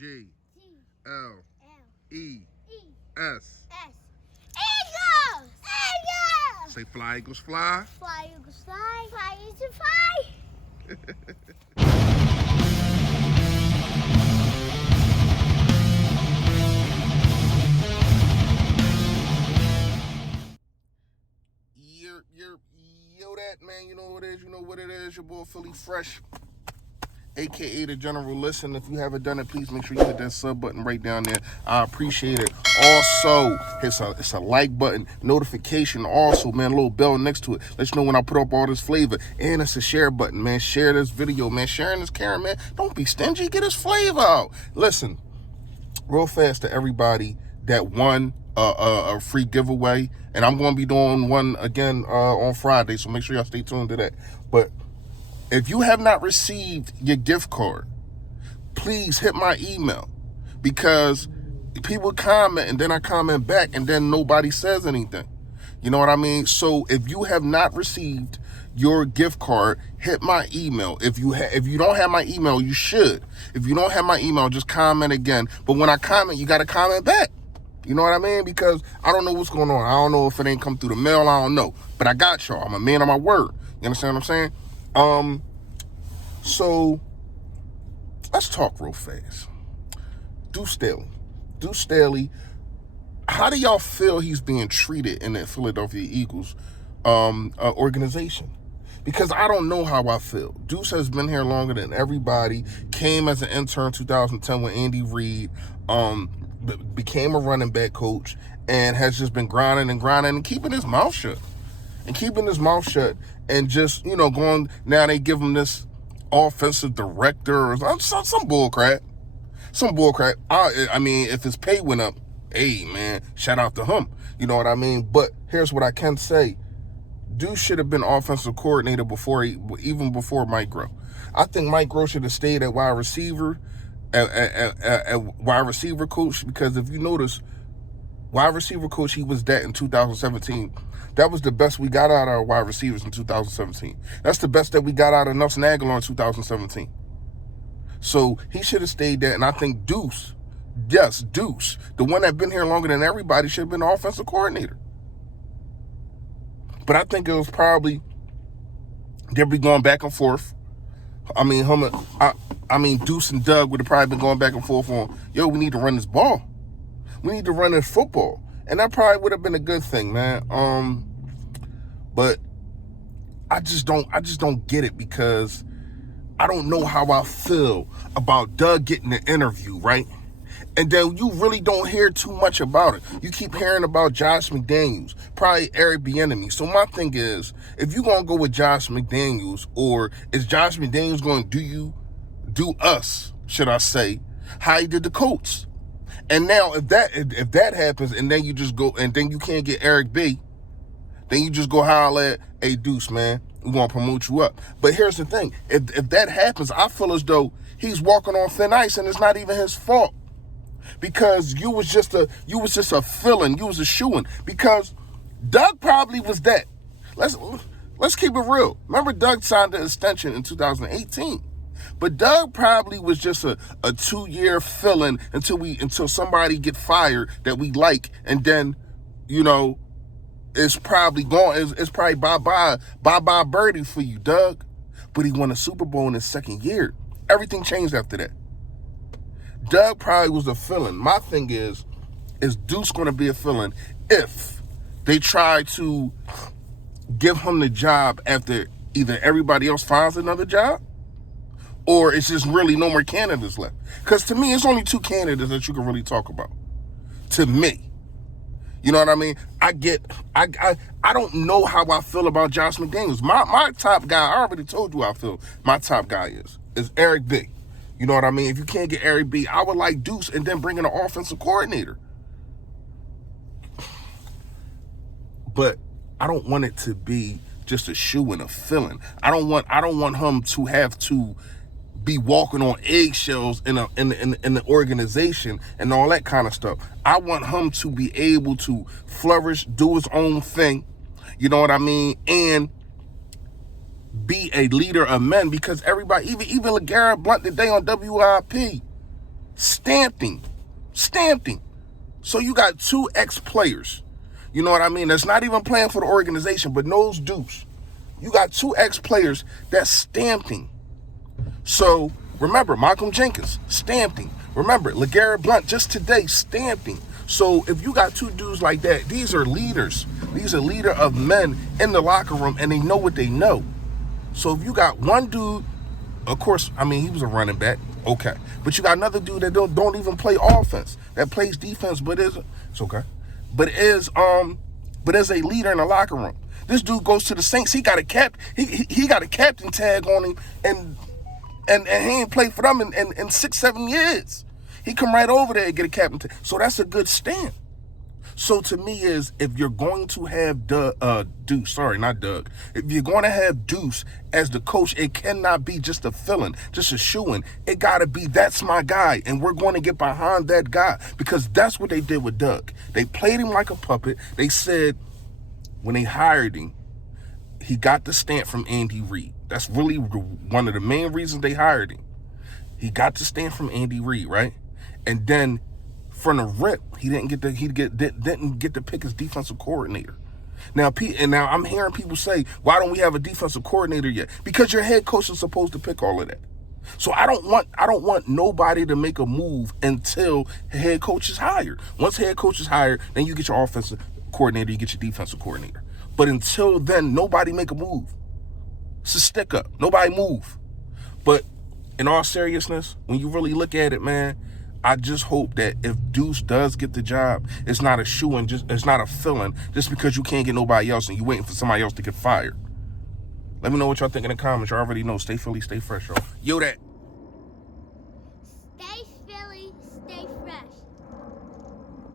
G L E S. Eagles! Eagles! Say fly, Eagles, fly. Fly, Eagles, fly. Fly, Eagles, fly. Yo, that man, you know what it is, your boy Philly Fresh, aka the General Listen. If you haven't done it, please make sure you hit that sub button right down there. I appreciate it. Also, it's a like button, notification. Also, man, a little bell next to it. Let you know when I put up all this flavor. And it's a share button, man. Share this video, man. Sharing is caring, man. Don't be stingy. Get this flavor out. Listen, real fast to everybody that won a free giveaway, and I'm going to be doing one again on Friday, so make sure y'all stay tuned to that. But if you have not received your gift card, please hit my email, because people comment and then I comment back and then nobody says anything. You know what I mean? So if you have not received your gift card, hit my email. If you don't have my email, you should. If you don't have my email, just comment again. But when I comment, you got to comment back. You know what I mean? Because I don't know what's going on. I don't know if it ain't come through the mail. I don't know. But I got y'all. I'm a man of my word. You understand what I'm saying? So let's talk real fast. Duce Staley. Duce Staley, how do y'all feel he's being treated in the Philadelphia Eagles organization? Because I don't know how I feel. Duce has been here longer than everybody. Came as an intern 2010 with Andy Reid. Became a running back coach and has just been grinding and keeping his mouth shut. And just, going, now they give him this offensive director or some bullcrap. I mean, if his pay went up, hey, man, shout out to him. You know what I mean? But here's what I can say. Duce should have been offensive coordinator even before Mike Groh. I think Mike Groh should have stayed at wide receiver, at wide receiver coach, because if you notice, wide receiver coach, he was that in 2017. That was the best we got out of our wide receivers in 2017. That's the best that we got out of Nelson Aguilar in 2017. So he should have stayed there, and I think Duce, the one that been here longer than everybody, should have been the offensive coordinator. But I think it was probably, they'd be going back and forth. I mean, Duce and Doug would have probably been going back and forth on, yo, we need to run this ball. We need to run this football. And that probably would have been a good thing, man. But I just don't get it, because I don't know how I feel about Doug getting the interview, right? And then you really don't hear too much about it. You keep hearing about Josh McDaniels, probably Eric Bieniemy. So my thing is, if you're going to go with Josh McDaniels, or is Josh McDaniels going to do us, should I say, how he did the Colts? And now if that happens, and then you just go, and then you can't get Eric B., then you just go holler at, hey, Duce, man, we want to promote you up. But here's the thing. If that happens, I feel as though he's walking on thin ice, and it's not even his fault. Because you was just a fill-in. You was a shoo-in. Because Doug probably was that. Let's keep it real. Remember, Doug signed the extension in 2018. But Doug probably was just a 2-year fill-in until somebody get fired that we like, and then, it's probably gone. It's probably bye birdie for you, Doug. But he won a Super Bowl in his second year. Everything changed after that. Doug probably was a fill-in. My thing is Duce going to be a fill-in if they try to give him the job after either everybody else finds another job, or it's just really no more candidates left? Because to me, it's only 2 candidates that you can really talk about. To me. You know what I mean? I don't know how I feel about Josh McDaniels. My top guy, I already told you how I feel. My top guy is Eric B. You know what I mean? If you can't get Eric B., I would like Duce and then bring in an offensive coordinator. But I don't want it to be just a shoe and a fill-in. I don't want him to have to be walking on eggshells in the organization and all that kind of stuff. I want him to be able to flourish, do his own thing. You know what I mean? And be a leader of men, because everybody, even LeGarrette Blount today on WIP Stamped him. Stamped him. So you got 2 ex-players. You know what I mean? That's not even playing for the organization, but knows Duce. You got 2 ex-players that stamped him. So remember, Malcolm Jenkins stamped him. Remember, LeGarrette Blount just today stamped him. So if you got 2 dudes like that, these are leaders. These are leader of men in the locker room, and they know what they know. So if you got one dude, of course, I mean, he was a running back, okay. But you got another dude that don't even play offense, that plays defense, but it's okay. But is a leader in the locker room. This dude goes to the Saints. He got a he got a captain tag on him, and he ain't played for them in 6-7 years. He come right over there and get a captain tag. So that's a good stamp. So to me is, if you're going to have Duce, sorry, not Doug. If you're going to have Duce as the coach, it cannot be just a fill-in, just a shoo-in. It got to be, that's my guy, and we're going to get behind that guy, because that's what they did with Doug. They played him like a puppet. They said when they hired him, he got the stamp from Andy Reid. That's really one of the main reasons they hired him. He got the stamp from Andy Reid, right? And then from the rip, he didn't get to pick his defensive coordinator. Now I'm hearing people say, why don't we have a defensive coordinator yet? Because your head coach is supposed to pick all of that. So I don't want nobody to make a move until head coach is hired. Once head coach is hired, then you get your offensive coordinator, you get your defensive coordinator. But until then, nobody make a move. It's a stick up. Nobody move. But in all seriousness, when you really look at it, man, I just hope that if Duce does get the job, it's not a shoo-in, it's not a fill-in, just because you can't get nobody else and you waiting for somebody else to get fired. Let me know what y'all think in the comments. Y'all already know. Stay Philly, stay fresh, y'all. Yo, that. Stay Philly, stay fresh.